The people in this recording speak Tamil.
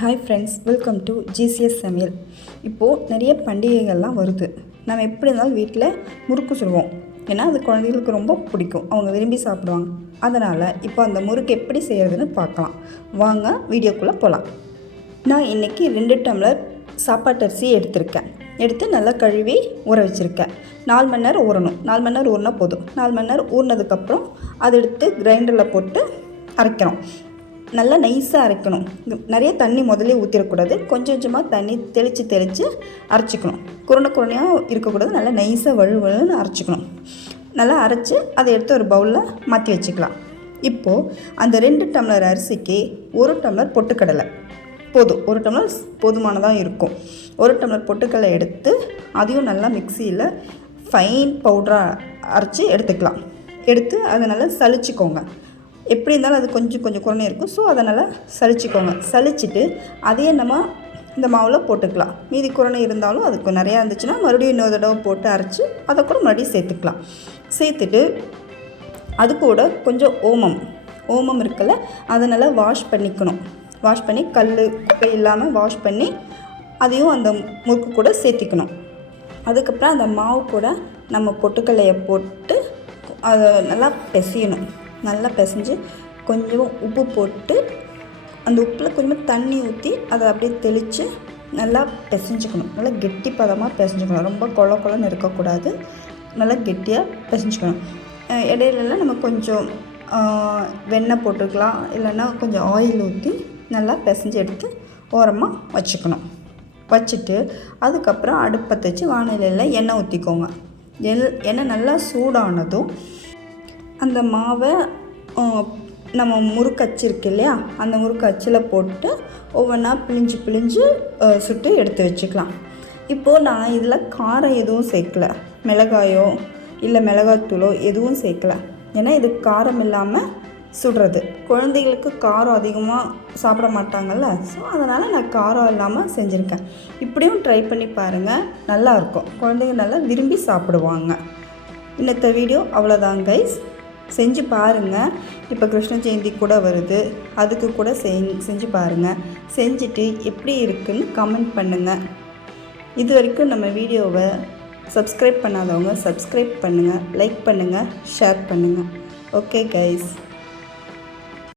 Hi friends, welcome to GCS சமையல். இப்போது நிறைய பண்டிகைகள்லாம் வருது. நம்ம எப்படி இருந்தாலும் வீட்டில் முறுக்கு சுடுவோம். ஏன்னா அது குழந்தைகளுக்கு ரொம்ப பிடிக்கும், அவங்க விரும்பி சாப்பிடுவாங்க. அதனால் இப்போ அந்த முறுக்கு எப்படி செய்கிறதுன்னு பார்க்கலாம். வாங்க வீடியோக்குள்ளே போகலாம். நான் இன்றைக்கி 2 டம்ளர் சாப்பாட்டு அரிசி எடுத்து நல்லா கழுவி ஊற வச்சுருக்கேன். 4 மணி நேரம் ஊறணும். 4 மணி நேரம் ஊறினா போதும். 4 மணி நேரம் ஊறினதுக்கப்புறம் அதை எடுத்து கிரைண்டரில் போட்டு அரைக்கிறோம். நல்லா நைஸாக அரைக்கணும். நிறைய தண்ணி முதலே ஊற்றிடக்கூடாது. கொஞ்சம் கொஞ்சமாக தண்ணி தெளித்து அரைச்சிக்கணும். குருணையாக இருக்கக்கூடாது. நல்லா நைஸாக வழுன்னு அரைச்சிக்கணும். நல்லா அரைச்சி அதை எடுத்து ஒரு பவுலில் மாற்றி வச்சுக்கலாம். இப்போது அந்த 2 டம்ளர் அரிசிக்கு 1 டம்ளர் பொட்டுக்கடலை போதும். 1 டம்ளர் போதுமானதாக இருக்கும். 1 டம்ளர் பொட்டுக்கடலை எடுத்து அதையும் நல்லா மிக்சியில் ஃபைன் பவுடராக அரைச்சி எடுத்துக்கலாம். எடுத்து அதை நல்லா சலிச்சிக்கோங்க. எப்படி இருந்தாலும் அது கொஞ்சம் குறையாக இருக்கும். ஸோ அதனால் சலிச்சிக்கோங்க. சலிச்சிட்டு அதையே நம்ம இந்த மாவில் போட்டுக்கலாம். மீதி குறை இருந்தாலும் அதுக்கு நிறையா இருந்துச்சுன்னா மறுபடியும் இன்னொரு தடவை போட்டு அரைச்சி அதை கூட மறுபடியும் சேர்த்துக்கலாம். சேர்த்துட்டு அது கூட கொஞ்சம் ஓமம் இருக்குல்ல, அதை நல்லா வாஷ் பண்ணிக்கணும். வாஷ் பண்ணி குப்பை இல்லாமல் வாஷ் பண்ணி அதையும் அந்த முறுக்கு கூட சேர்த்திக்கணும். அதுக்கப்புறம் அந்த மாவு கூட நம்ம பொட்டுக்கல்லையை போட்டு அதை நல்லா பிசையணும். நல்லா பிசைஞ்சு கொஞ்சம் உப்பு போட்டு அந்த உப்பில் கொஞ்சமாக தண்ணி ஊற்றி அதை அப்படியே தெளித்து நல்லா பிசைஞ்சுக்கணும். நல்லா கெட்டி பதமாக பிசைஞ்சுக்கணும். ரொம்ப கொலன்னு இருக்கக்கூடாது. நல்லா கெட்டியாக பிசைஞ்சுக்கணும். இடையிலலாம் நம்ம கொஞ்சம் வெண்ணெய் போட்டுக்கலாம், இல்லைன்னா கொஞ்சம் ஆயில் ஊற்றி நல்லா பிசைஞ்சு எடுத்து ஓரமாக வச்சுக்கணும். வச்சுட்டு அதுக்கப்புறம் அடுப்பை வச்சு வானிலையில் எண்ணெய் ஊற்றிக்கோங்க. எண்ணெய் நல்லா சூடானதும் அந்த மாவை நம்ம முறுக்கு அச்சு இருக்கு இல்லையா, அந்த முறுக்கு அச்சில் போட்டு ஒவ்வொன்றா பிழிஞ்சு சுட்டு எடுத்து வச்சுக்கலாம். இப்போது நான் இதில் காரம் எதுவும் சேர்க்கலை. மிளகாயோ இல்லை மிளகாய்த்தூளோ எதுவும் சேர்க்கலை. ஏன்னா இது காரம் இல்லாமல் சுடுறது. குழந்தைகளுக்கு காரம் அதிகமாக சாப்பிட மாட்டாங்கள்ல, ஸோ அதனால் நான் காரம் இல்லாமல் செஞ்சுருக்கேன். இப்படியும் ட்ரை பண்ணி பாருங்கள், நல்லாயிருக்கும். குழந்தைங்க நல்லா விரும்பி சாப்பிடுவாங்க. இன்னத்த வீடியோ அவ்வளோதான் கைஸ். செஞ்சு பாருங்கள். இப்போ கிருஷ்ண ஜெயந்தி கூட வருது, அதுக்கு கூட செஞ்சு பாருங்கள். செஞ்சுட்டு எப்படி இருக்குன்னு கமெண்ட் பண்ணுங்கள். இது வரைக்கும் நம்ம வீடியோவை சப்ஸ்கிரைப் பண்ணாதவங்க சப்ஸ்கிரைப் பண்ணுங்கள், லைக் பண்ணுங்கள், ஷேர் பண்ணுங்கள். Okay guys.